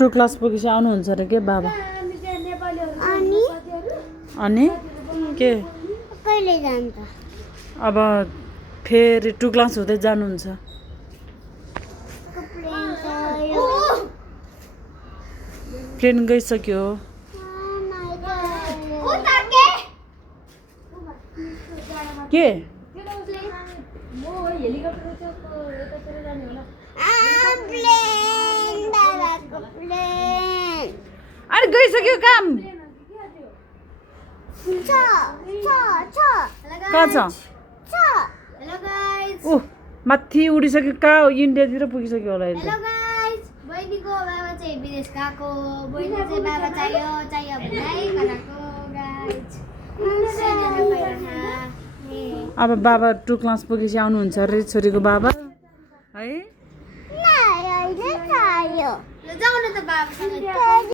2 class पुगेपछि आउनुहुन्छ अरे के बाबा अनि के कहिले जान्छ अब फेरि 2 क्लास हुँदै जानुहुन्छ प्लेन गइसक्यो के अरे गइसक्यो काम कहाँ छ माथि उडिसक्यो कहाँ हो इन्डियातिर पुगिसक्यो होला अहिले बहिनीको बाबा चाहिँ विदेश गएको बहिनी चाहिँ बाबा चाहियो भन्दै कराको गाइस अब बाबा 2 क्लास पुगेपछि आउनुहुन्छ अरे छोरीको बाबा है ल जाऊ न त बाबासँग